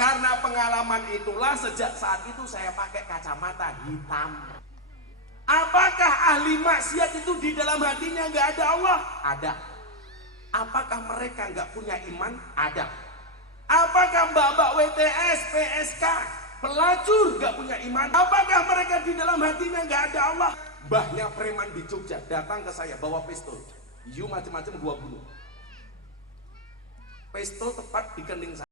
Karena pengalaman itulah sejak saat itu saya pakai kacamata hitam. Apakah ahli maksiat itu di dalam hatinya nggak ada Allah? Ada. Apakah mereka nggak punya iman? Ada. Apakah mbak-mbak WTS, PSK, pelacur nggak punya iman? Apakah mereka di dalam hatinya nggak ada Allah? Mbahnya preman di Jogja datang ke saya bawa pistol. You macam-macam gua bunuh. Pistol tepat di kening saya.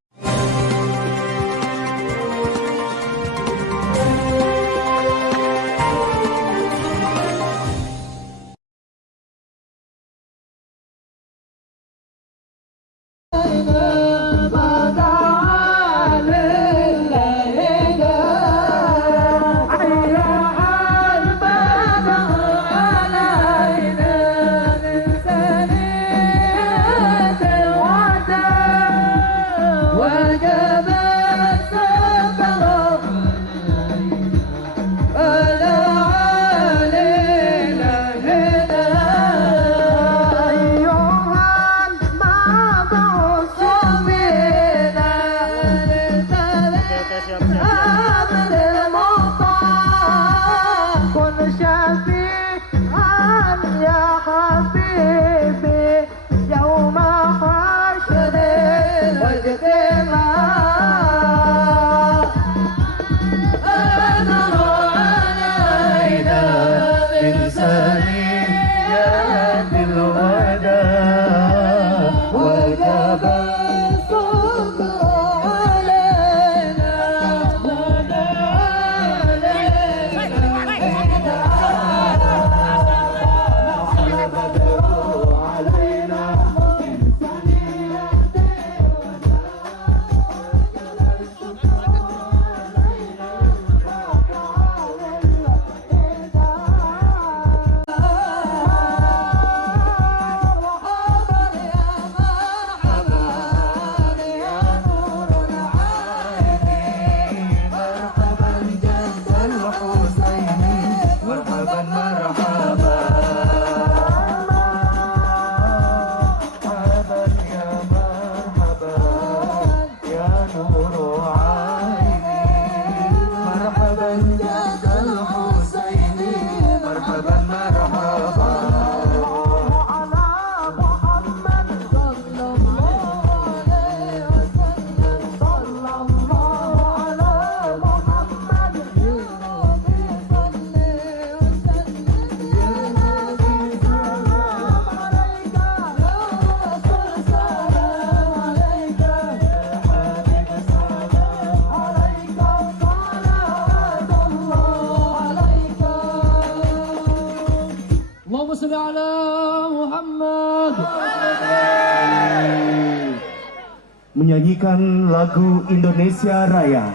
Menyanyikan lagu Indonesia Raya.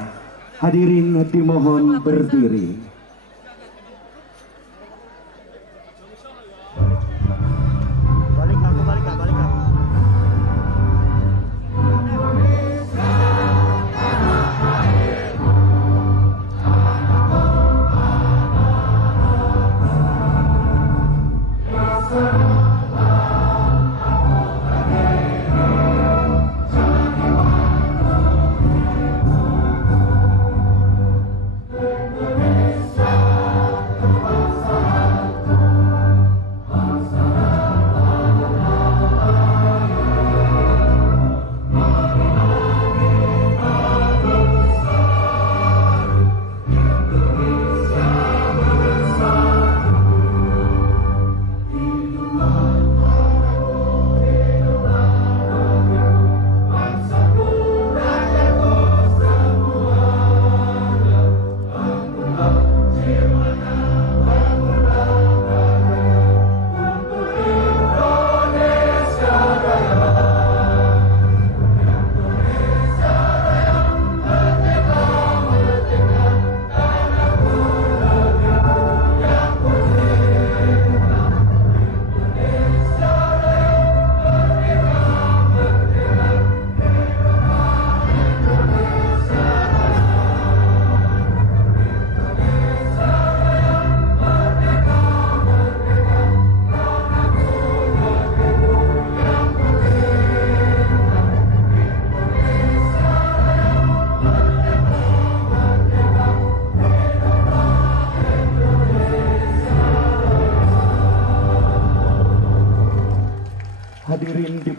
Hadirin dimohon berdiri.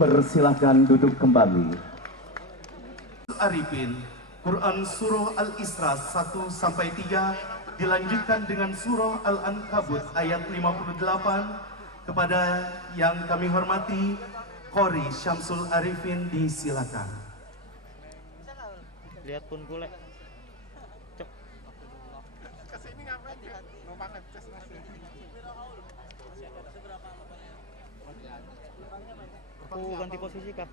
dipersilahkan duduk kembali. Arifin, Quran Surah Al-Isra 1-3 dilanjutkan dengan Surah Al-Ankabut ayat 58. Kepada yang kami hormati, Qori Syamsul Arifin disilakan. Lihat pun kule. Cep. Aku ganti posisi kah?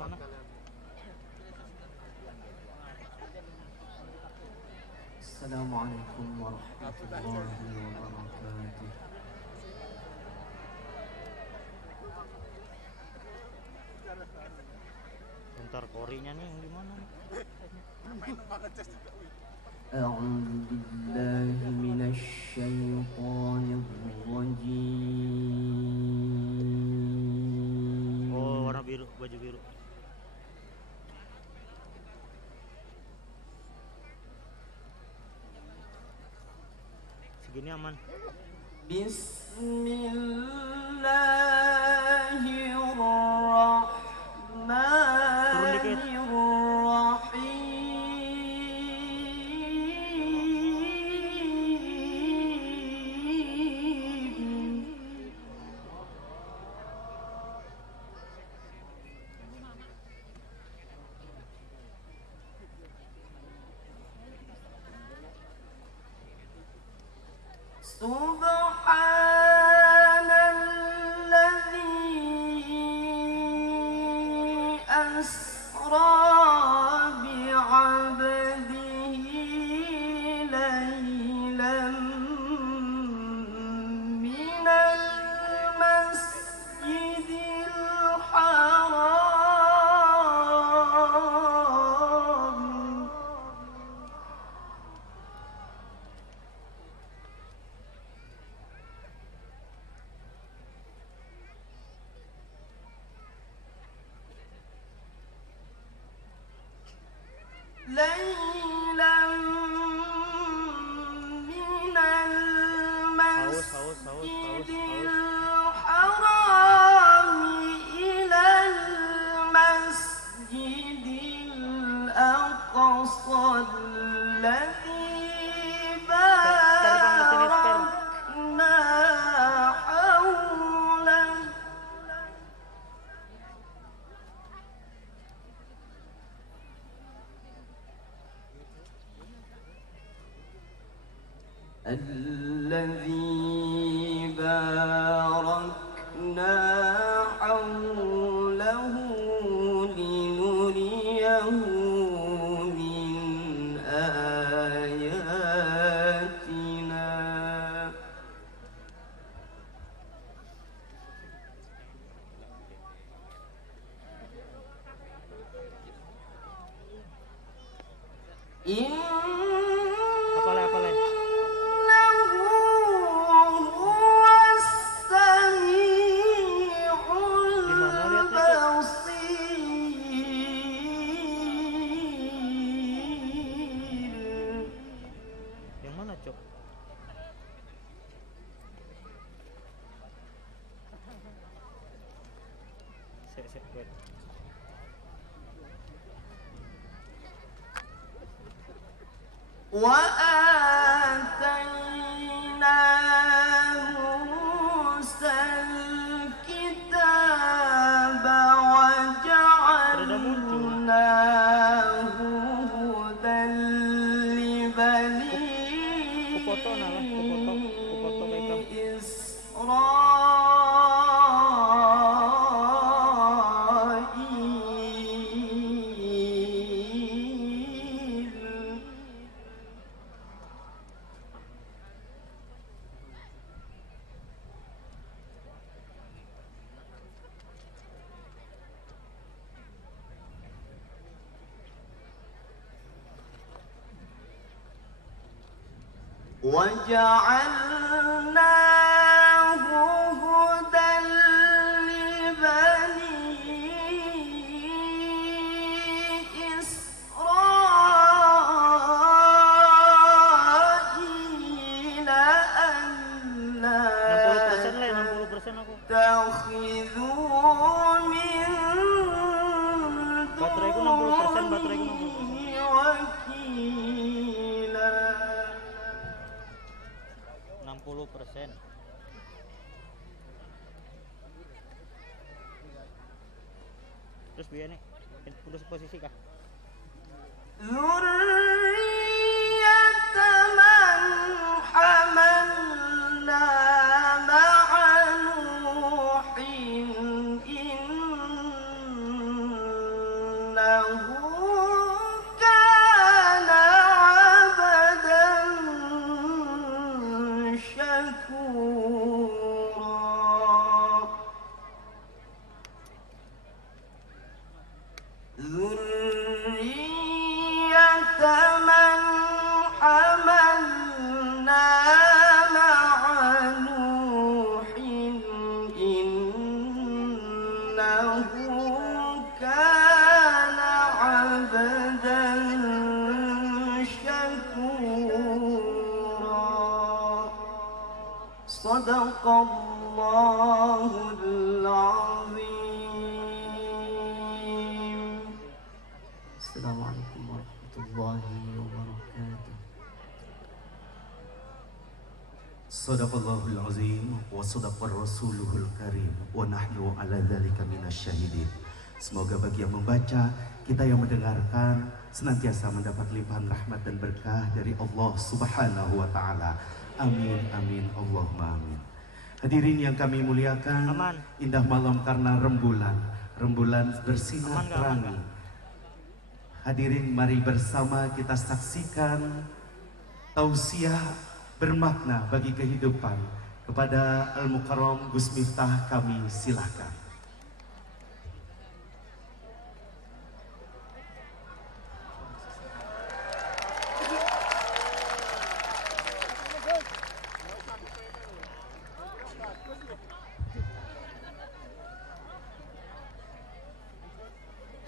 Mana? Assalamualaikum warahmatullahi wabarakatuh. Bentar, korinya nih yang gimana nih? A'udzu billahi minasy syaithanir rajim. Oh, warna biru, baju biru. Segini aman. Bismillahirrahmanirrahim. Subhanalladzi asra bi'abdihi laylan minal masjidil haram ليلا من المسجد الحرام إلى المسجد الأقصى الذي باركنا حوله الذي باركنا حوله لنريه من آياتنا Apalagi. Yang mana, Cok? Wait. وآتينا موسى الكتاب وجعلناه هدى لبني إسرائيل وجعلناه هدى لبني إسرائيل ألا 60% aku. تتخذوا من Kuya nih. Putus posisi kah? ذرية من حملنا مع نوح إنه كان عبدا شكورا ذرية من حملنا مع نوح إنه كان عبدا شكورا صدق الله العظيم. السلام عليكم ورحمة الله وبركاته. Sadaqallahul azim wa sadaqar rasuluhul karim wa nahnu ala dzalika minasyahidin. Semoga bagi yang membaca, kita yang mendengarkan senantiasa mendapat limpahan rahmat dan berkah dari Allah Subhanahu wa taala. Amin amin Allahumma amin. Hadirin yang kami muliakan, Aman. indah malam karena rembulan. Rembulan bersinar Aman, terangi. Hadirin, mari bersama kita saksikan tausiah bermakna bagi kehidupan kepada Al-Mukarram Gus Miftah. Kami silakan.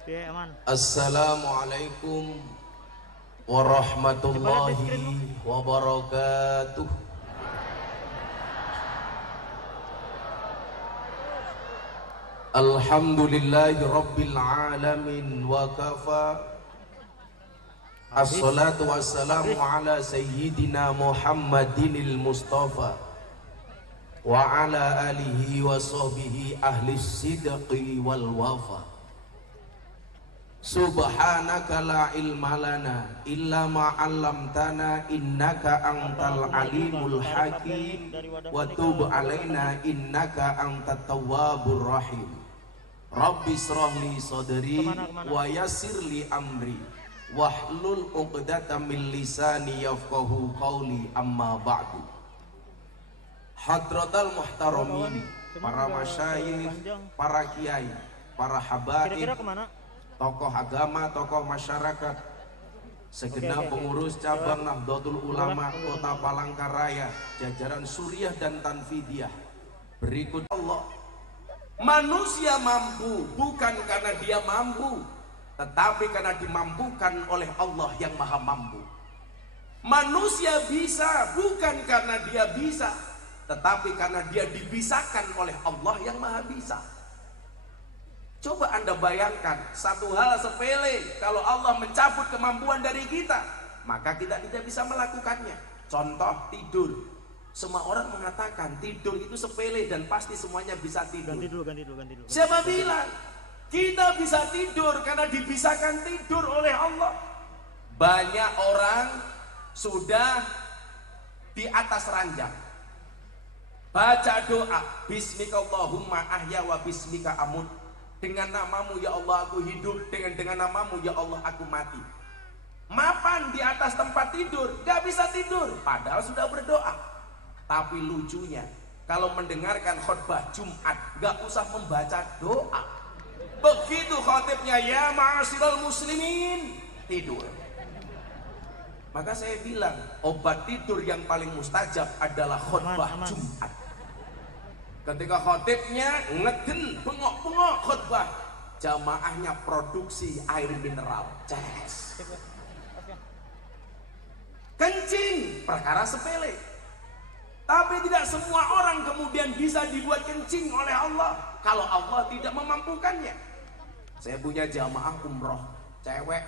Kuya aman. Assalamualaikum warahmatullahi wabarakatuh. Alhamdulillahi rabbil alamin wa kafa. Assalatu wassalamu ala sayyidina Muhammadinil Mustafa wa ala alihi wa sahbihi ahli sidqi wal wafa. Subhanaka la ilma lana illa ma 'allamtana innaka antal alimul hakim wa tub 'alaina innaka antat tawwabur rahim. Rabbi shrah li sadri wa yassir li amri wahlul 'uqdatam min lisani yafqahu qawli amma ba'du. Hadratal muhtaramin, para masyayikh, para kiai, para habaib, Kira-kira kemana? tokoh agama, tokoh masyarakat, segenap pengurus cabang Nahdlatul Ulama Kota Palangkaraya, jajaran Suriah dan Tanfidiyah. Berikut Allah. Manusia mampu bukan karena dia mampu, tetapi karena dimampukan oleh Allah yang Maha Mampu. Manusia bisa bukan karena dia bisa, tetapi karena dia dibisakan oleh Allah yang Maha Bisa. Coba Anda bayangkan satu hal sepele, kalau Allah mencabut kemampuan dari kita, maka kita tidak bisa melakukannya. Contoh tidur. Semua orang mengatakan tidur itu sepele dan pasti semuanya bisa tidur. Ganti dulu. Siapa bilang? Kita bisa tidur karena dibisakan tidur oleh Allah. Banyak orang sudah di atas ranjang, baca doa, Bismikallahumma ahya wa bismika amut. Dengan namamu ya Allah aku hidup, dengan namamu ya Allah aku mati. Mapan di atas tempat tidur, gak bisa tidur, padahal sudah berdoa. Tapi lucunya, kalau mendengarkan khutbah Jumat, gak usah membaca doa. Begitu khotibnya, ya ma'asyiral muslimin, tidur. Maka saya bilang, obat tidur yang paling mustajab adalah khutbah Aman. Jumat. Ketika khotibnya ngeden bengok-bengok khutbah, jamaahnya produksi air mineral, ces. Kencing, perkara sepele. Tapi tidak semua orang kemudian bisa dibuat kencing oleh Allah kalau Allah tidak memampukannya. Saya punya jamaah umroh, cewek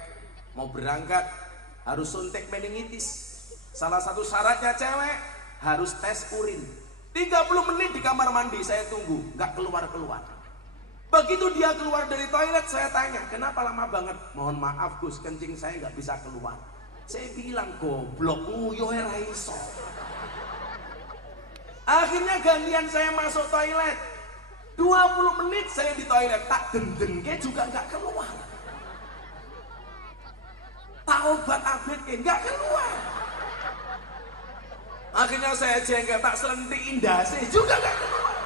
mau berangkat harus suntik meningitis. Salah satu syaratnya cewek harus tes urin. 30 menit di kamar mandi saya tunggu, nggak keluar-keluar. Begitu dia keluar dari toilet, saya tanya, kenapa lama banget? Mohon maaf Gus, kencing saya nggak bisa keluar. Saya bilang, goblok, nguyo ra iso. Akhirnya gantian saya masuk toilet. 20 menit saya di toilet, tak dendengke juga nggak keluar. Tak obat abetke nggak keluar. Akhirnya saya jengkel, tak selentik indase juga nggak keluar.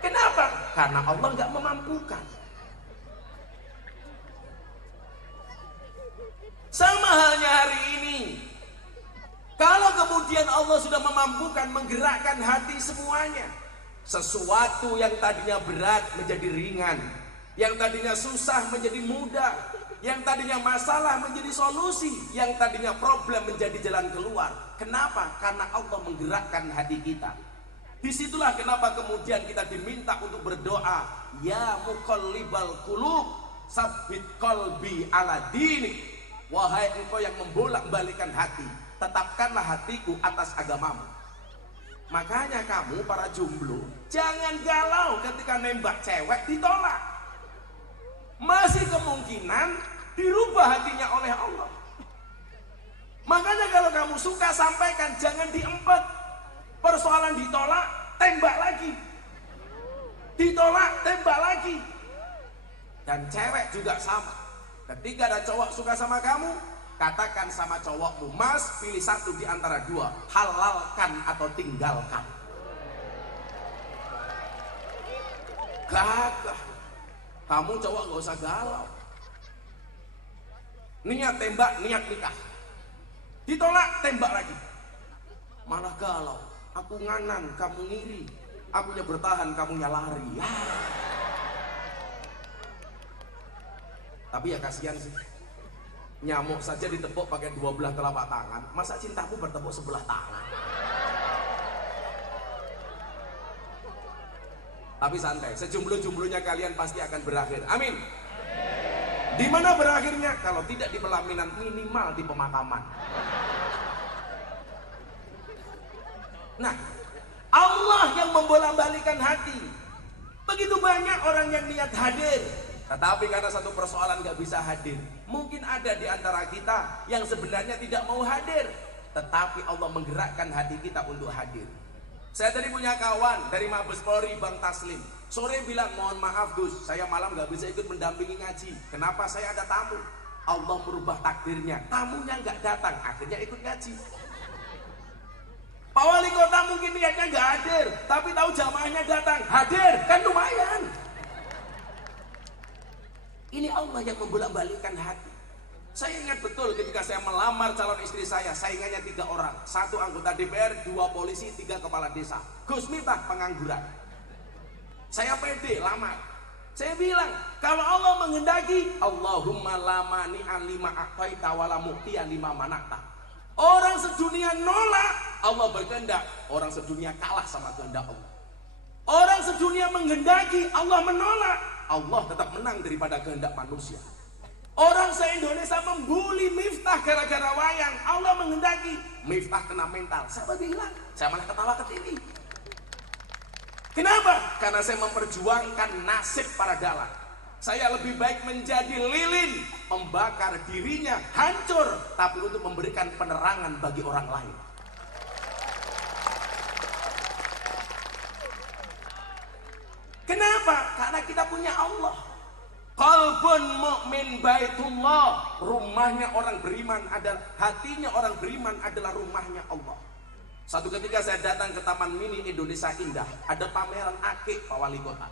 Kenapa? Karena Allah nggak memampukan. Sama halnya hari ini. Kalau kemudian Allah sudah memampukan menggerakkan hati semuanya, sesuatu yang tadinya berat menjadi ringan, yang tadinya susah menjadi mudah, yang tadinya masalah menjadi solusi, yang tadinya problem menjadi jalan keluar. Kenapa? Karena Allah menggerakkan hati kita. Disitulah kenapa kemudian kita diminta untuk berdoa, ya muqallibal qulub, sabbit qalbi ala dinik. Wahai engkau yang membolak-balikan hati, tetapkanlah hatiku atas agamamu. Makanya kamu para jomblo jangan galau ketika nembak cewek ditolak. Masih kemungkinan dirubah hatinya oleh Allah. Makanya kalau kamu suka sampaikan, jangan diempet. Persoalan ditolak, tembak lagi. Ditolak, tembak lagi. Dan cewek juga sama. Ketika ada cowok suka sama kamu, katakan sama cowokmu, mas pilih satu di antara dua, halalkan atau tinggalkan. Gagah. Kamu cowok gak usah galau. Niat tembak, niat nikah. Ditolak, tembak lagi. Malah galau. Aku nganan, kamu ngiri. Akunya bertahan, kamunya lari. Ya. Tapi ya kasihan sih. Nyamuk saja ditepuk pakai 12 telapak tangan. Masa cintamu bertepuk sebelah tangan? Tapi santai, sejomblo-jomblonya kalian pasti akan berakhir. Amin. Di mana berakhirnya? Kalau tidak di pelaminan, minimal di pemakaman. Nah, Allah yang membolak-balikan hati. Begitu banyak orang yang niat hadir, tetapi karena satu persoalan gak bisa hadir. Mungkin ada di antara kita yang sebenarnya tidak mau hadir, tetapi Allah menggerakkan hati kita untuk hadir. Saya tadi punya kawan dari Mabes Polri, Bang Taslim. Sore bilang, mohon maaf Gus, saya malam gak bisa ikut mendampingi ngaji. Kenapa? Saya ada tamu. Allah merubah takdirnya, tamunya gak datang, akhirnya ikut ngaji. Pak Wali Kota mungkin niatnya gak hadir, tapi tahu jamaahnya datang, hadir, kan lumayan. Ini Allah yang membolak-balikkan hati. Saya ingat betul ketika saya melamar calon istri saya, saingannya 3 orang. 1 anggota DPR, 2 polisi, 3 kepala desa. Gus Miftah pengangguran. Saya pede lamar. Saya bilang, kalau Allah menghendaki, Allahumma lamani alima aqaita wala mu'tiya lima manakta. Orang sedunia nolak, Allah berkehendak. Orang sedunia kalah sama kehendak Allah. Orang sedunia menghendaki, Allah menolak. Allah tetap menang daripada kehendak manusia. Orang se-Indonesia membuli Miftah gara-gara wayang, Allah menghendaki Miftah kena mental. Saya bilang, saya malah ketawa ke TV. Kenapa? Karena saya memperjuangkan nasib para dalang. Saya lebih baik menjadi lilin, membakar dirinya, hancur, tapi untuk memberikan penerangan bagi orang lain. Kenapa? Karena kita punya Allah. Qalbun mu'min baitullah. Rumahnya orang beriman adalah, hatinya orang beriman adalah rumahnya Allah. Satu ketika saya datang ke Taman Mini Indonesia Indah, ada pameran akik Pak Wali Kota.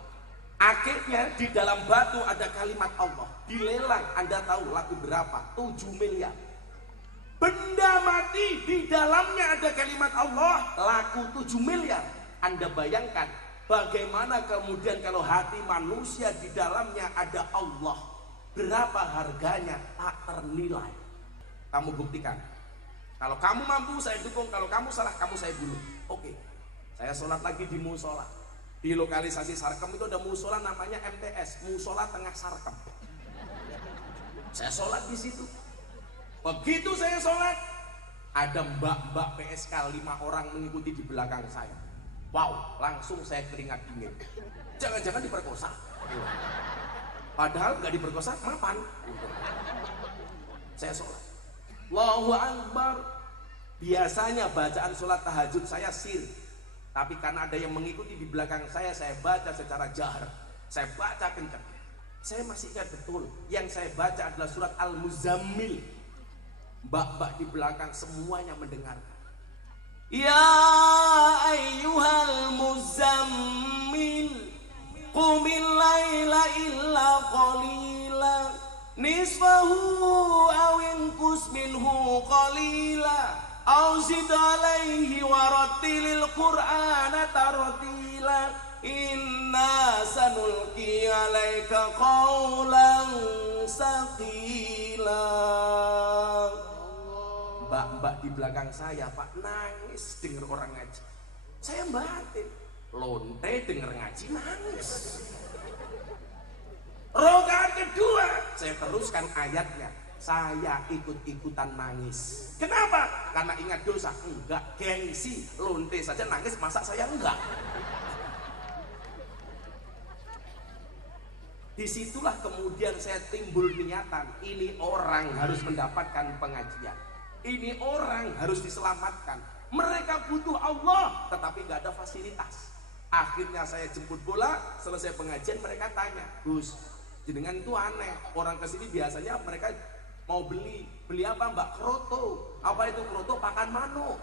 Akiknya di dalam batu ada kalimat Allah. Dilelang, Anda tahu laku berapa? 7 miliar. Benda mati di dalamnya ada kalimat Allah, laku 7 miliar. Anda bayangkan bagaimana kemudian kalau hati manusia di dalamnya ada Allah, berapa harganya tak ternilai. Kamu buktikan. Kalau kamu mampu saya dukung, kalau kamu salah kamu saya bunuh. Oke. Saya sholat lagi di musola. Di lokalisasi Sarkem itu ada musola namanya MTS, Musola Tengah Sarkem. Saya sholat di situ. Begitu saya sholat, ada mbak-mbak PSK 5 orang mengikuti di belakang saya. Wow, langsung saya keringat dingin. Jangan-jangan diperkosa. Padahal nggak diperkosa, mapan. Saya sholat. Allahu Akbar. Biasanya bacaan sholat tahajud saya sir. Tapi karena ada yang mengikuti di belakang saya baca secara jahar. Saya baca kencang. Saya masih ingat betul. Yang saya baca adalah surat Al-Muzammil. Mbak-mbak di belakang semuanya mendengarkan. Ya ayyuhal muzammil qumil laila illa qalila nisfahu aw inqus minhu qalila aw zid alaihi warattilil qur'ana tartila inna sanulqi alaika qawlan saqila. Mbak-mbak di belakang saya Pak nangis denger orang ngaji. Saya batin, lonte denger ngaji nangis. Rakaat kedua saya teruskan ayatnya, saya ikut-ikutan nangis. Kenapa? Karena ingat dosa. Enggak, gengsi. Lonte saja nangis, masa saya enggak? Disitulah kemudian saya timbul niatan, ini orang harus mendapatkan pengajian. Ini orang harus diselamatkan. Mereka butuh Allah, tetapi nggak ada fasilitas. Akhirnya saya jemput bola, selesai pengajian mereka tanya, Gus, jenengan itu aneh. Orang kesini biasanya mereka mau beli apa Mbak? Kroto. Apa itu kroto? Pakan manuk.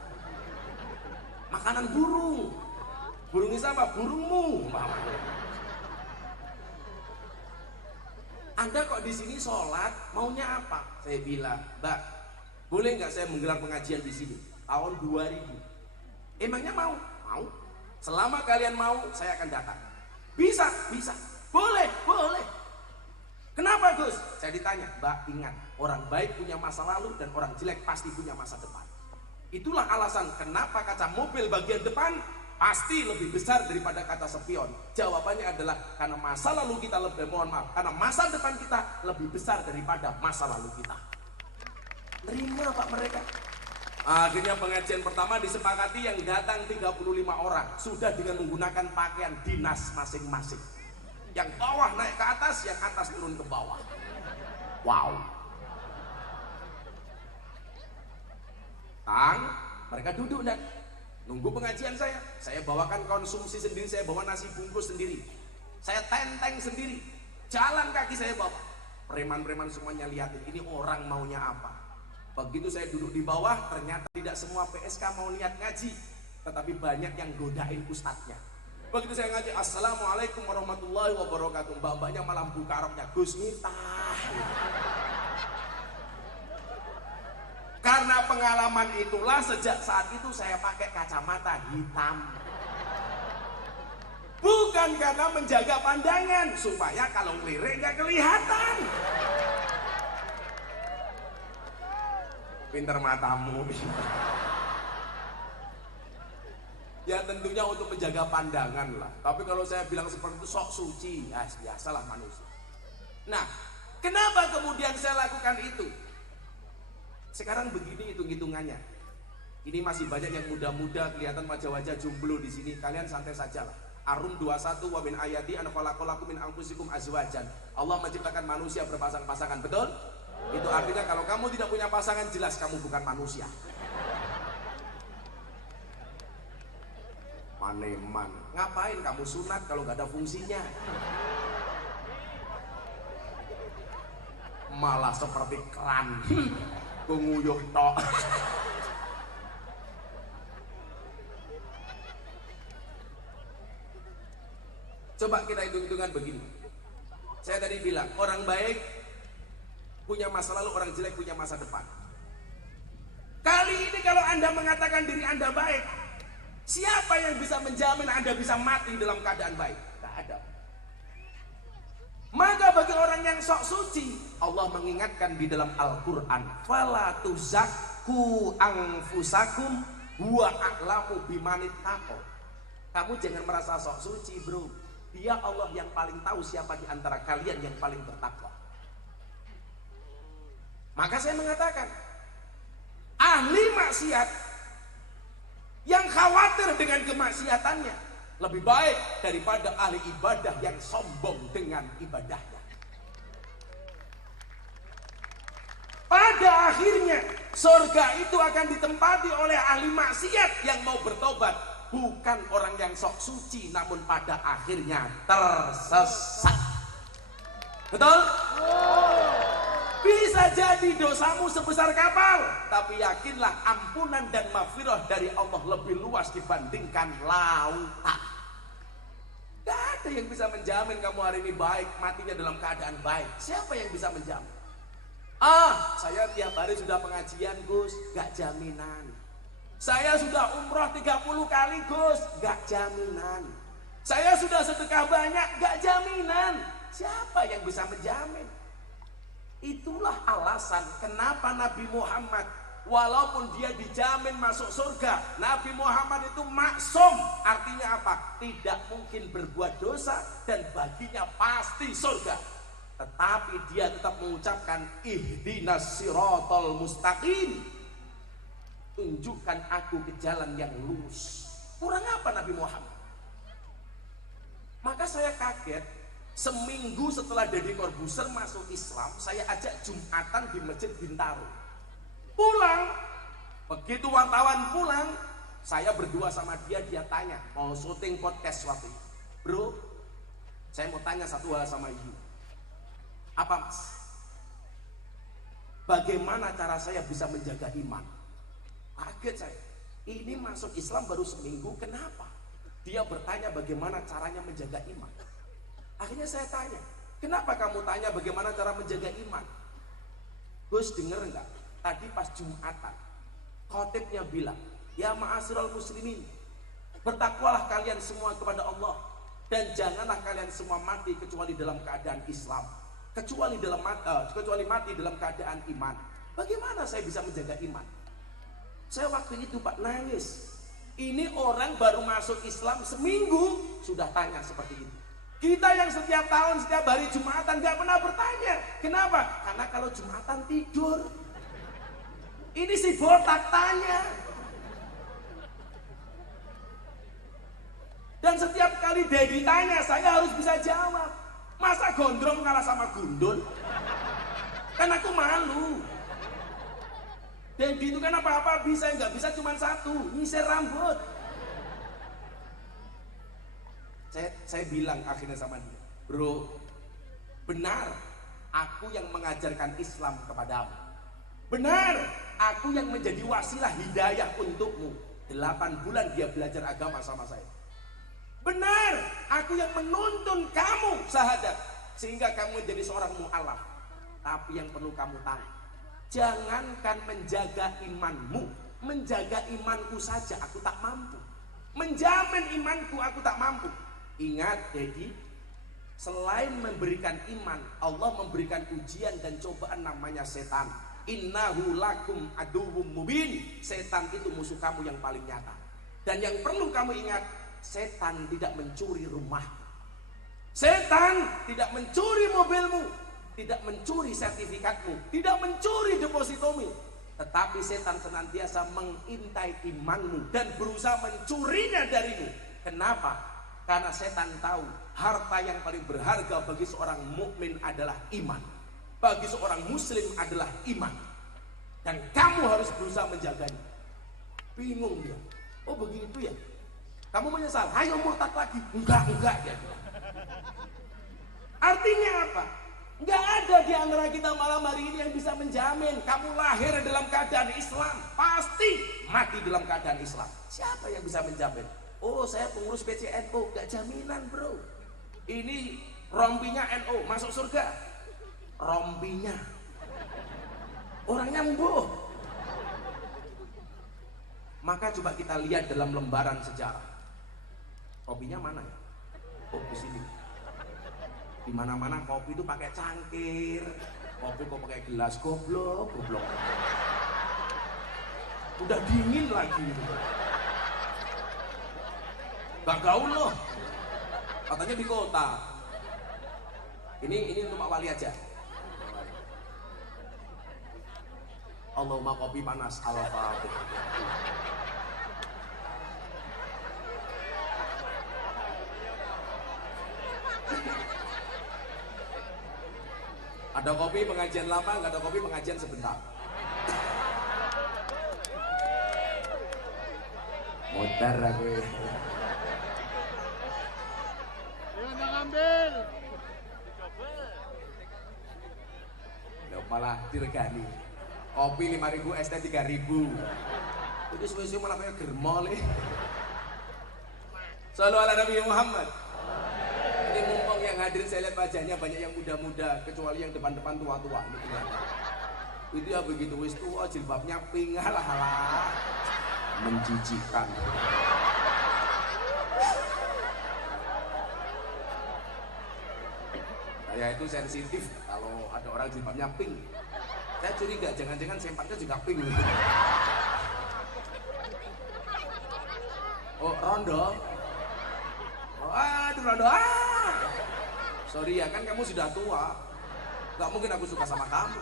Makanan burung. Burungnya sama, burungmu. Anda kok di sini sholat, maunya apa? Saya bilang, Mbak, boleh nggak saya menggelar pengajian di sini tahun 2000? Emangnya mau? Mau. Selama kalian mau, saya akan datang. Bisa, bisa. Boleh, boleh. Kenapa Gus? Saya ditanya, Mbak ingat, orang baik punya masa lalu dan orang jelek pasti punya masa depan. Itulah alasan kenapa kaca mobil bagian depan pasti lebih besar daripada kaca spion. Jawabannya adalah karena masa lalu kita lebih, mohon maaf, karena masa depan kita lebih besar daripada masa lalu kita. Terima Pak mereka. Akhirnya pengajian pertama disepakati yang datang 35 orang sudah dengan menggunakan pakaian dinas masing-masing. Yang bawah naik ke atas, yang atas turun ke bawah. Wow. Mereka duduk dan nunggu pengajian saya. Saya bawakan konsumsi sendiri, saya bawa nasi bungkus sendiri. Saya tenteng sendiri. Jalan kaki saya bawa. Preman-preman semuanya lihatin, ini orang maunya apa. Begitu saya duduk di bawah, ternyata tidak semua PSK mau niat ngaji, tetapi banyak yang godain ustadznya. Begitu saya ngaji, Assalamualaikum warahmatullahi wabarakatuh, mbak-mbaknya malah buka roknya, Gus Miftah. Karena pengalaman itulah sejak saat itu saya pakai kacamata hitam. Bukan karena menjaga pandangan, supaya kalau ngelirik gak kelihatan. Pinter matamu. Ya tentunya untuk menjaga pandangan lah. Tapi kalau saya bilang seperti itu sok suci, ya biasalah manusia. Nah, kenapa kemudian saya lakukan itu? Sekarang begini hitung-hitungannya. Ini masih banyak yang muda-muda, kelihatan wajah-wajah jomblo di sini. Kalian santai saja lah. Arum 21 wa min ayati an khalaqalakum min anfusikum azwajan. Allah menciptakan manusia berpasang-pasangan, betul? Itu artinya kalau kamu tidak punya pasangan, jelas kamu bukan manusia. Maneman, ngapain kamu sunat kalau gak ada fungsinya? Malah seperti keran, penguyuh tok. Coba kita hitung-hitungan begini. Saya tadi bilang, orang baik punya masa lalu, orang jelek punya masa depan. Kali ini kalau Anda mengatakan diri Anda baik, siapa yang bisa menjamin Anda bisa mati dalam keadaan baik? Tidak ada. Maka bagi orang yang sok suci, Allah mengingatkan di dalam Al-Quran, fala tuzakku anfusakum huwa a'lamu bimanit taqwa. Kamu jangan merasa sok suci bro. Dia Allah yang paling tahu siapa di antara kalian yang paling bertakwa. Maka saya mengatakan, ahli maksiat yang khawatir dengan kemaksiatannya lebih baik daripada ahli ibadah yang sombong dengan ibadahnya. Pada akhirnya surga itu akan ditempati oleh ahli maksiat yang mau bertobat, bukan orang yang sok suci namun pada akhirnya tersesat. Betul? Bisa jadi dosamu sebesar kapal, tapi yakinlah ampunan dan maghfirah dari Allah lebih luas dibandingkan lautan. Gak ada yang bisa menjamin kamu hari ini baik, matinya dalam keadaan baik. Siapa yang bisa menjamin? Saya tiap hari sudah pengajian Gus, gak jaminan. Saya sudah umroh 30 kali Gus, gak jaminan. Saya sudah sedekah banyak, gak jaminan. Siapa yang bisa menjamin? Itulah alasan kenapa Nabi Muhammad walaupun dia dijamin masuk surga, Nabi Muhammad itu maksum. Artinya apa? Tidak mungkin berbuat dosa dan baginya pasti surga. Tetapi dia tetap mengucapkan ihdinas siratal mustaqim, tunjukkan aku ke jalan yang lurus. Kurang apa Nabi Muhammad? Maka saya kaget, seminggu setelah Deddy Corbuzier masuk Islam, saya ajak Jumatan di Masjid Bintaro. Pulang, begitu wartawan pulang, saya berdua sama dia tanya, mau syuting podcast waktu itu. Bro, saya mau tanya satu hal sama ibu. Apa mas? Bagaimana cara saya bisa menjaga iman? Kaget saya. Ini masuk Islam baru seminggu, kenapa? Dia bertanya bagaimana caranya menjaga iman. Akhirnya saya tanya, kenapa kamu tanya bagaimana cara menjaga iman? Gus, denger enggak? Tadi pas Jumatan, khotibnya bilang, ya ma'asyiral muslimin, bertakwalah kalian semua kepada Allah, dan janganlah kalian semua mati kecuali dalam keadaan Islam, kecuali mati dalam keadaan iman. Bagaimana saya bisa menjaga iman? Saya waktu itu Pak nangis. Ini orang baru masuk Islam seminggu sudah tanya seperti itu. Kita yang setiap tahun, setiap hari Jumatan gak pernah bertanya. Kenapa? Karena kalau Jumatan tidur. Ini si botak tanya. Dan setiap kali Dedi tanya, saya harus bisa jawab. Masa gondrong kalah sama gundul? Kan aku malu. Dedi itu kan apa-apa bisa, nggak bisa cuma satu, nyisir rambut. Saya bilang akhirnya sama dia, bro, benar aku yang mengajarkan Islam kepadamu. Benar aku yang menjadi wasilah hidayah untukmu. 8 bulan dia belajar agama sama saya. Benar aku yang menuntun kamu syahadat sehingga kamu menjadi seorang mu'alaf. Tapi yang perlu kamu tahu, jangankan menjaga imanmu, menjaga imanku saja aku tak mampu. Menjamin imanku aku tak mampu. Ingat Dedi, selain memberikan iman, Allah memberikan ujian dan cobaan namanya setan. Innahu lakum aduwwum mubin. Setan itu musuh kamu yang paling nyata. Dan yang perlu kamu ingat, setan tidak mencuri rumah. Setan tidak mencuri mobilmu, tidak mencuri sertifikatmu, tidak mencuri depositomu. Tetapi setan senantiasa mengintai imanmu dan berusaha mencurinya darimu. Kenapa? Karena setan tahu harta yang paling berharga bagi seorang mukmin adalah iman, bagi seorang muslim adalah iman, dan kamu harus berusaha menjaganya. Bingung dia, oh begitu ya, kamu menyesal, ayo murtad lagi. Enggak ya. Artinya apa? Enggak ada di antara kita malam hari ini yang bisa menjamin kamu lahir dalam keadaan Islam, pasti mati dalam keadaan Islam. Siapa yang bisa menjamin? Oh, saya pengurus PCNU, enggak jaminan bro. Ini rompinya NU masuk surga. Rompinya, orangnya mbuh. Maka coba kita lihat dalam lembaran sejarah. Kopinya mana ya? Oh, di sini. Di mana-mana kopi itu pakai cangkir. Kopi kok pakai gelas, goblok. Udah dingin lagi. Gak gaul loh. Katanya di kota. Ini untuk Pak Wali aja. Allahumma kopi panas. Al-Fatihah. Ada kopi pengajian lama, nggak ada kopi pengajian sebentar. Muter aku. Udah malah diregani. Kopi 5.000, es teh 3.000. Itu suwe-suwe malah kayak germol. Shallu ala Nabi Muhammad. Ini mumpung yang hadir saya lihat wajahnya banyak yang muda-muda, kecuali yang depan-depan tua-tua. Itu ya begitu wis tua jilbabnya pink, halah menjijikkan. Saya itu sensitif kalau ada orang jilbabnya pink. Saya curiga jangan-jangan sempatnya juga pink. Oh, rondo. Oh, aduh rondo. Sorry ya, kan kamu sudah tua. Gak mungkin aku suka sama kamu.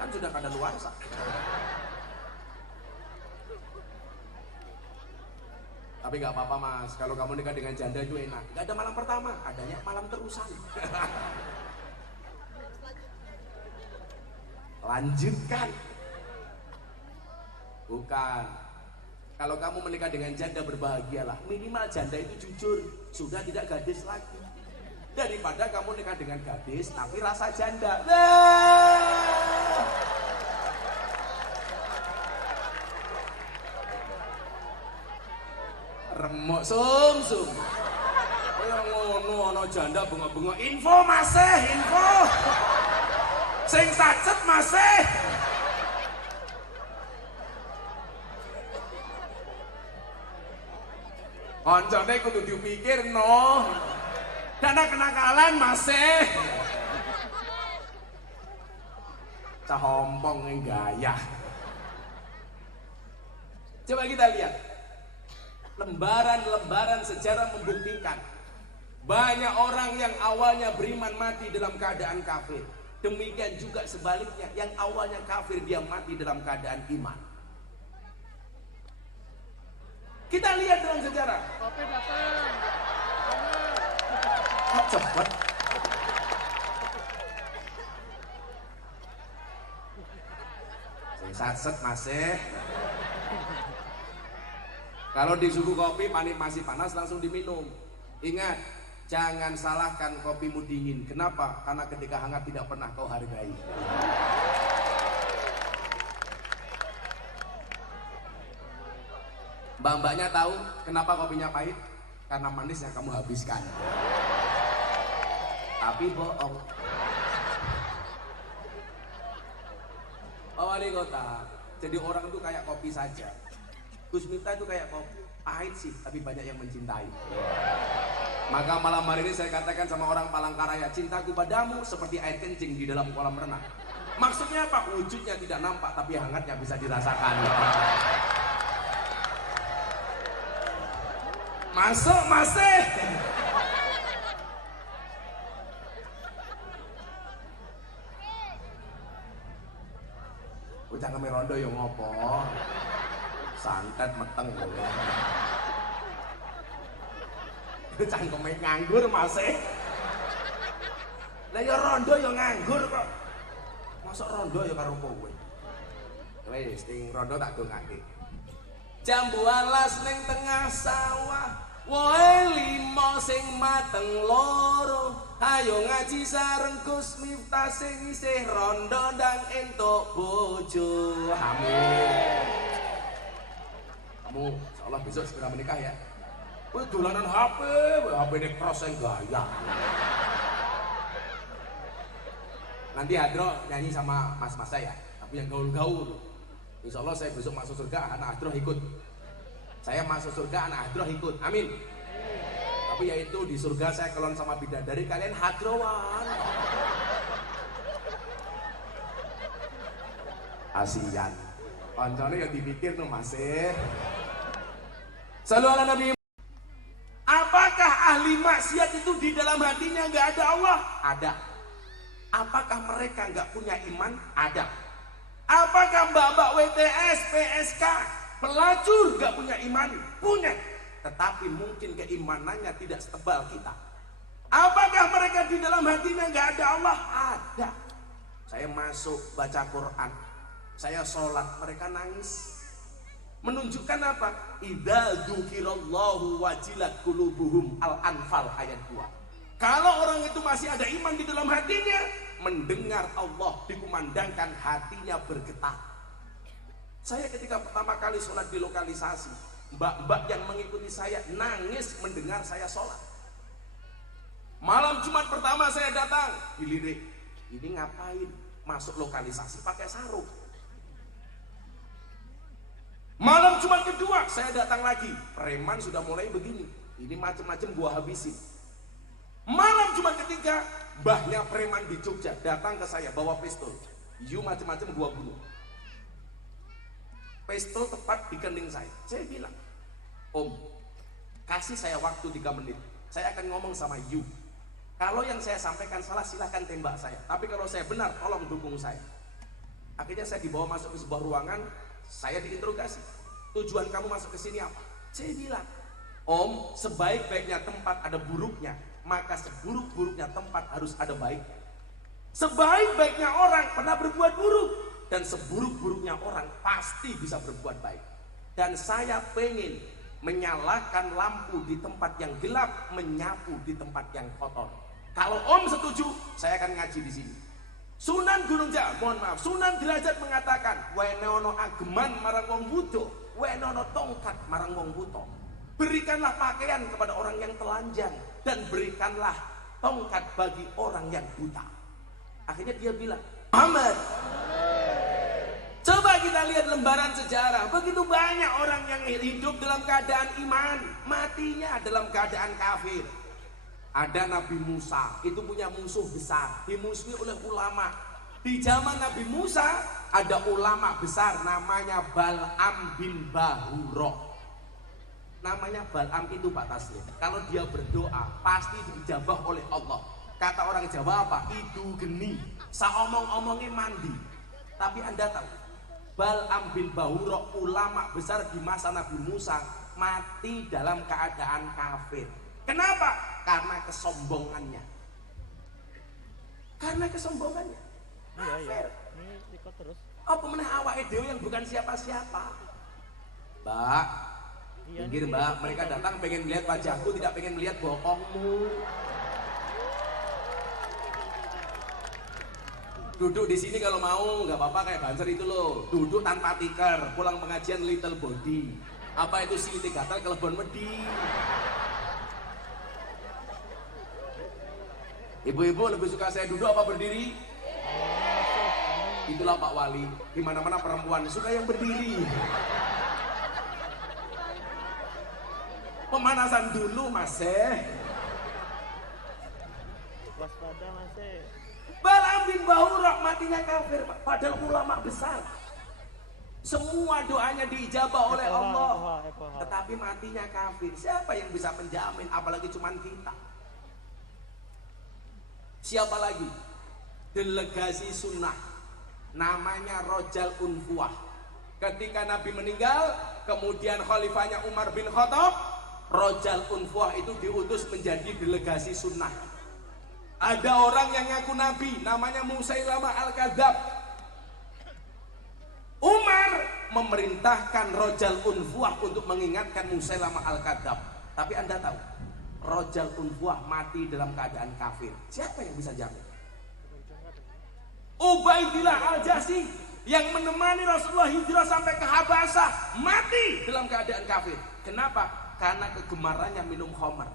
Kan sudah kadaluarsa. Tapi gak apa-apa mas, kalau kamu nikah dengan janda itu enak. Gak ada malam pertama, adanya malam terusan. Lanjutkan. Bukan. Kalau kamu menikah dengan janda berbahagialah. Minimal janda itu jujur, sudah tidak gadis lagi. Daripada kamu nikah dengan gadis tapi rasa janda. Remuk sum. Kaya ngono ana janda bengok-bengok info masih info. Sing sacet masih. Koncone kudu dipikir no. Dana kenakalan masih. Cahompong yang gaya. Coba kita lihat. Lembaran-lembaran sejarah membuktikan banyak orang yang awalnya beriman mati dalam keadaan kafir. Demikian juga sebaliknya, yang awalnya kafir dia mati dalam keadaan iman. Kita lihat dalam sejarah. Kok cepet? Sing masih. Kalau di suhu kopi masih panas langsung diminum. Ingat, jangan salahkan kopimu dingin. Kenapa? Karena ketika hangat tidak pernah kau hargai. Mbak-mbaknya tahu kenapa kopinya pahit? Karena manis yang kamu habiskan. Tapi bohong. Pak Wali Kota, jadi orang itu kayak kopi saja. Gus Miftah itu kayak kopi, pahit sih, tapi banyak yang mencintai. Maka malam hari ini saya katakan sama orang Palangkaraya, cintaku padamu seperti air kencing di dalam kolam renang. Maksudnya apa? Wujudnya tidak nampak, tapi hangatnya bisa dirasakan. Masuk, masih. Ucap kami rondo yang ngopo. Santet meteng lho. Cangkeme nganggur masih. Lah ya rondo ya nganggur kok. Mosok rondo ya karo kowe. Wis sing rondo tak dongake. Jambu alas ning tengah sawah, woe limo sing mateng loro. Ayo ngaji sareng Gus Miftah sing isih rondo ndang entuk bojo. Amin. Kamu insyaallah besok segera menikah ya. Wih dolanan HP ini cross yang gaya. Nanti Hadro nyanyi sama mas-mas saya, tapi yang gaul-gaul. Insyaallah saya besok masuk surga, anak Hadro ikut. Saya masuk surga, anak Hadro ikut. Amin. Tapi yaitu di surga saya kelon sama bidadari, kalian Hadrowan. Asian. Koncone yang dipikir tuh masih. Shallu ala Nabi. Apakah ahli maksiat itu di dalam hatinya nggak ada Allah? Ada. Apakah mereka nggak punya iman? Ada. Apakah mbak-mbak WTS, PSK, pelacur nggak punya iman? Punya. Tetapi mungkin keimanannya tidak setebal kita. Apakah mereka di dalam hatinya nggak ada Allah? Ada. Saya masuk baca Quran, saya sholat, mereka nangis. Menunjukkan apa? Idza dzukirallahu wajilat qulubuhum, Al-Anfal ayat 2. Kalau orang itu masih ada iman di dalam hatinya, mendengar Allah dikumandangkan, hatinya bergetar. Saya ketika pertama kali sholat di lokalisasi, mbak-mbak yang mengikuti saya nangis mendengar saya sholat. Malam Jumat pertama saya datang, dilirik, ini ngapain masuk lokalisasi pakai sarung? Malam Jumat kedua saya datang lagi, preman sudah mulai begini, ini macam-macam gua habisin. Malam Jumat ketiga, mbahnya preman di Jogja datang ke saya bawa pistol, you macam-macam gua bunuh. Pistol tepat di kening saya. Saya bilang, Om, kasih saya waktu 3 menit, saya akan ngomong sama you. Kalau yang saya sampaikan salah, silahkan tembak saya, tapi kalau saya benar, tolong dukung saya. Akhirnya saya dibawa masuk ke sebuah ruangan, saya diinterogasi, tujuan kamu masuk ke sini apa? Saya bilang, Om, sebaik-baiknya tempat ada buruknya, maka seburuk-buruknya tempat harus ada baik. Sebaik-baiknya orang pernah berbuat buruk, dan seburuk-buruknya orang pasti bisa berbuat baik. Dan saya pengen menyalakan lampu di tempat yang gelap, menyapu di tempat yang kotor. Kalau Om setuju, saya akan ngaji di sini. Sunan Gunung Jaya, mohon maaf, Sunan Derajat mengatakan, wenono ageman marang wong budo, wenono tongkat marang wong buto. Berikanlah pakaian kepada orang yang telanjang, dan berikanlah tongkat bagi orang yang buta. Akhirnya dia bilang, Muhammad, coba kita lihat lembaran sejarah, begitu banyak orang yang hidup dalam keadaan iman, matinya dalam keadaan kafir. Ada Nabi Musa, itu punya musuh besar, dimusuhi oleh ulama. Di zaman Nabi Musa ada ulama besar namanya Bal'am bin Bahura. Namanya Bal'am itu Pak Taslim, kalau dia berdoa pasti dijabah oleh Allah. Kata orang Jawa apa? Itu geni, saomong-omongnya mandi. Tapi Anda tahu, Bal'am bin Bahura, ulama besar di masa Nabi Musa, mati dalam keadaan kafir. Kenapa? Karena kesombongannya. Karena kesombongannya. Kafir. Ini ikut terus. Apa meneh awake dhewe yang bukan siapa-siapa? Mbak, pinggir Mbak, mereka datang pengen melihat wajahku, tidak pengen melihat bokongmu. Duduk di sini kalau mau, nggak apa-apa kayak Banser itu loh. Duduk tanpa tikar, pulang pengajian little body. Apa itu siliti gatal kelebon wedi. Ibu-ibu lebih suka saya duduk apa berdiri? Itulah Pak Wali, di mana-mana perempuan suka yang berdiri. Pemanasan dulu Mas. Waspada Mas. Bal'am bin Bahura matinya kafir, padahal ulama besar. Semua doanya diijabah oleh Allah, tetapi matinya kafir. Siapa yang bisa menjamin, apalagi cuman kita? Siapa lagi? Delegasi sunnah, namanya Rojal Unfuah. Ketika Nabi meninggal, kemudian khalifahnya Umar bin Khattab, Rojal Unfuah itu diutus menjadi delegasi sunnah. Ada orang yang ngaku Nabi, namanya Musailamah Al-Kadzab. Umar memerintahkan Rojal Unfuah untuk mengingatkan Musailamah Al-Kadzab. Tapi Anda tahu, Rojal Unfuah mati dalam keadaan kafir. Siapa yang bisa jamin? Ubaidillah Al-Jasi yang menemani Rasulullah hijrah sampai ke Habasyah mati dalam keadaan kafir. Kenapa? Karena kegemarannya minum khamar.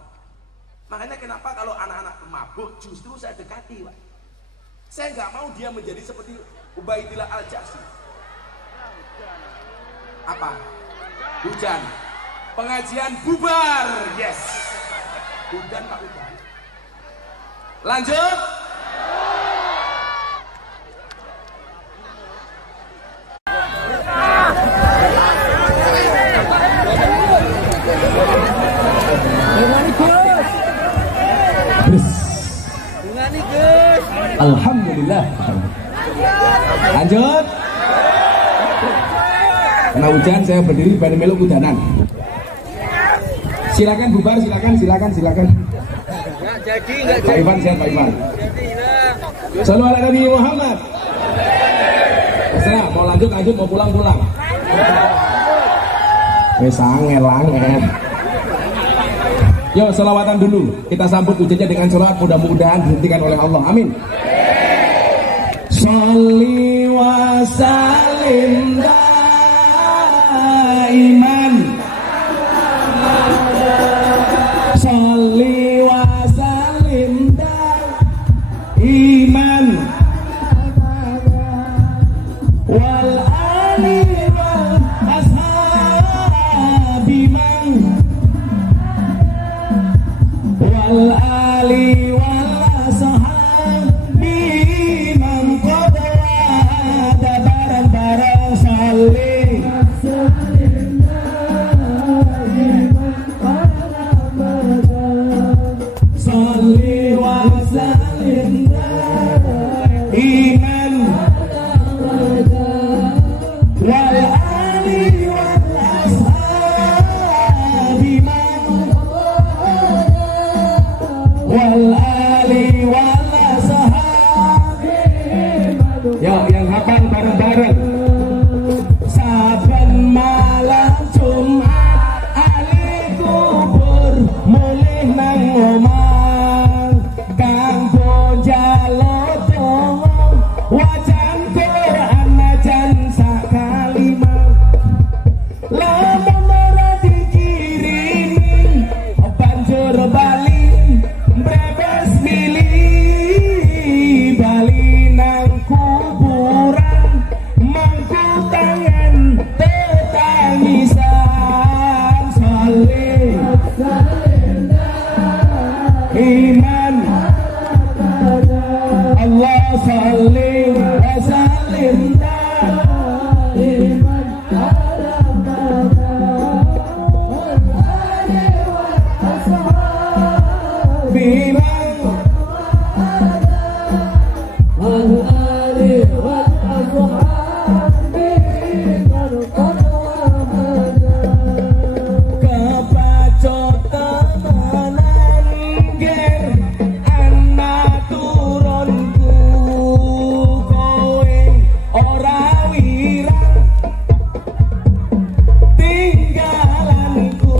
Makanya kenapa kalau anak-anak mabuk justru saya dekati, Pak. Saya nggak mau dia menjadi seperti Ubaidillah Al-Jasi. Apa? Hujan. Pengajian bubar. Yes. Hujan Pak Hujan. Lanjut. Alhamdulillah. Lanjut. Karena hujan saya berdiri pada meluk hujanan. Silakan bubar, silakan. Nggak jadi. Pak Ivan, sehat Pak Ivan. Sallu ala Nabi Muhammad. lanjut mau pulang. Wes angel. Yo, selawatan dulu. Kita sambut ujiannya dengan selawat, mudah-mudahan dihentikan oleh Allah. Amin. Sholli wa sallim daiman. Sholli wa sallim daiman. Wal ali wal ashabi man. Wal ali wal ashabi man qad ada barang-barang salih. Salih wa sallim iman. Wal ali wal ashabi man. Wal ali wal ashabi. Yo, yang hafal bareng-bareng. Saben malam Jumat ali kubur mulih nang omah kanggo njaluk donga wajan Quran najan sak kalimah. Lamun ora dikirimi banjur bali mbrebes milih bali nang kuburan mangku tangan tetangisan. Salih iman Allah salih wa sallim iman biman wal ali wal ashabi kepacot temenan ger anak turunku kowe ora wirang tinggalanku.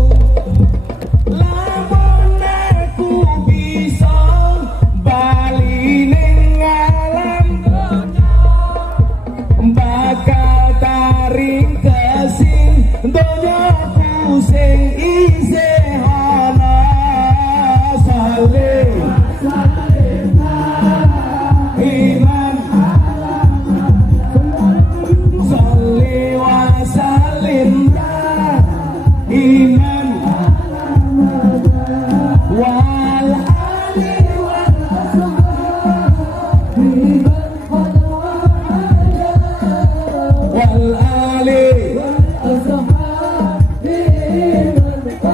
Lamun aku bisa bali ning alam donya bakal taring kesing donyaku sing isih ana. Salih iman salih wa sallim iman wal ali wal ashabi wal ali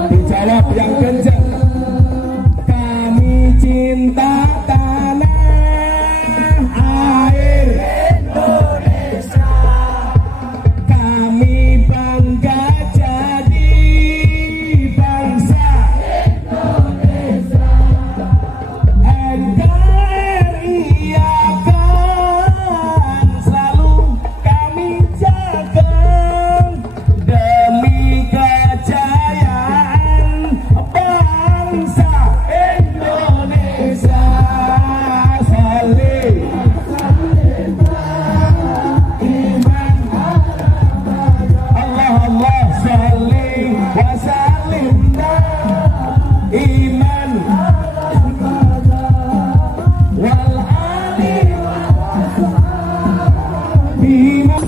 dijawab yang kencang. Kami cinta tanah air Indonesia. Kami bangga jadi bangsa Indonesia. NKRI akan selalu kami jaga demi kejayaan bangsa Indonesia. Salih iman Allah salih wa sallim iman wal ali iman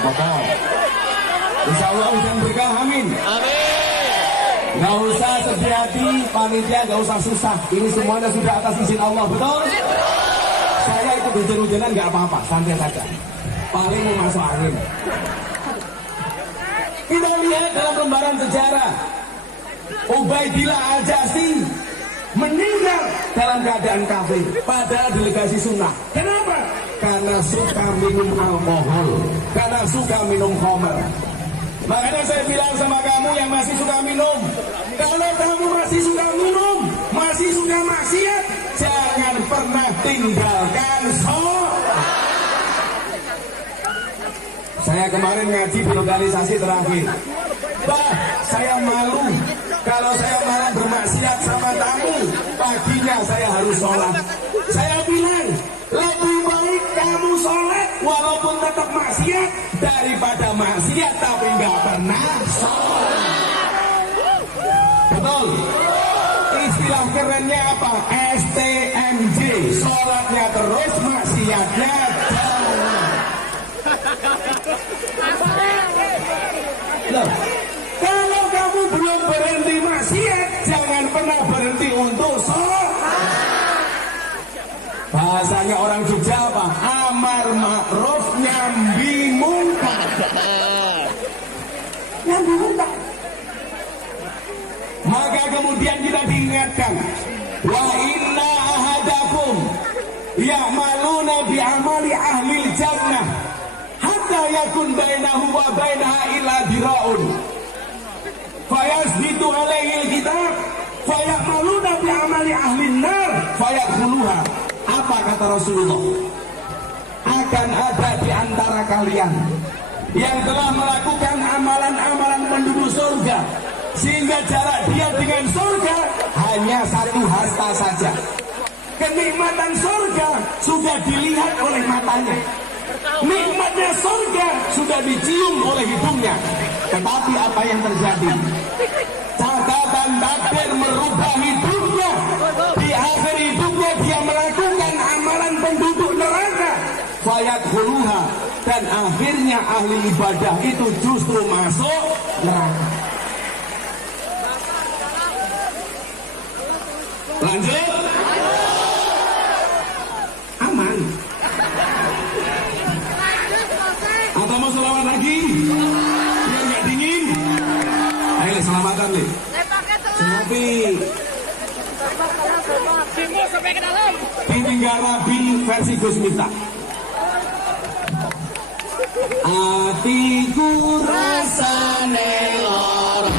apa-apa. Insya Allah hujan berkah, amin. Gak usah sedih hati, panitia gak usah susah. Ini semuanya sudah atas izin Allah, betul? Saya ikut hujan-hujanan gak apa-apa, santai saja. Paling mau masuk angin. Kita lihat dalam lembaran sejarah, Ubaidillah Al-Jasi meninggal dalam keadaan kafir, padahal delegasi sunnah. Kenapa? Karena suka minum alkohol, karena suka minum khamr. Makanya saya bilang sama kamu yang masih suka minum, kalau kamu masih suka minum, masih suka maksiat, jangan pernah tinggalkan sholat. Saya kemarin ngaji di lokalisasi terakhir, bah, saya malu kalau saya malah bermaksiat sama tamu. Paginya saya harus sholat. Saya bilang lebih baik kamu sholat walaupun tetap maksiat daripada maksiat tapi nggak pernah sholat. Betul? Istilah kerennya apa? STMJ, sholatnya terus, maksiatnya jangan. Loh, kalau kamu belum berhenti maksiat, jangan pernah berhenti untuk sholat. Bahasanya orang Jogja apa? Amar ma'ruf nyambi mungkar. Nyambi mungkar. Maka kemudian kita diingatkan, wa inna ahadakum ya'maluna bi'amali ahlil jannah hatta yakun bainahu wa bainaha illa dira'un fayasbitu alaihi alkitab faya'maluna bi'amali ahlin nar fayadkhuluha. Apa kata Rasulullah? Akan ada di antara kalian yang telah melakukan amalan-amalan penduduk surga, sehingga jarak dia dengan surga hanya satu hasta saja. Kenikmatan surga sudah dilihat oleh matanya, nikmatnya surga sudah dicium oleh hidungnya. Tetapi apa yang terjadi? Catatan takdir merubah hidupnya. Di akhir hidupnya dia melakukan amalan penduduk neraka, fayadkhuluha, dan akhirnya ahli ibadah itu justru masuk neraka. Lanjut. Aman. Atau mau selawat lagi? Biar nggak dingin. Ayo selamatan nih. Tapi sampai ke dalam. Tinggal Nabi versi Gus Miftah. Atiku rasane lara.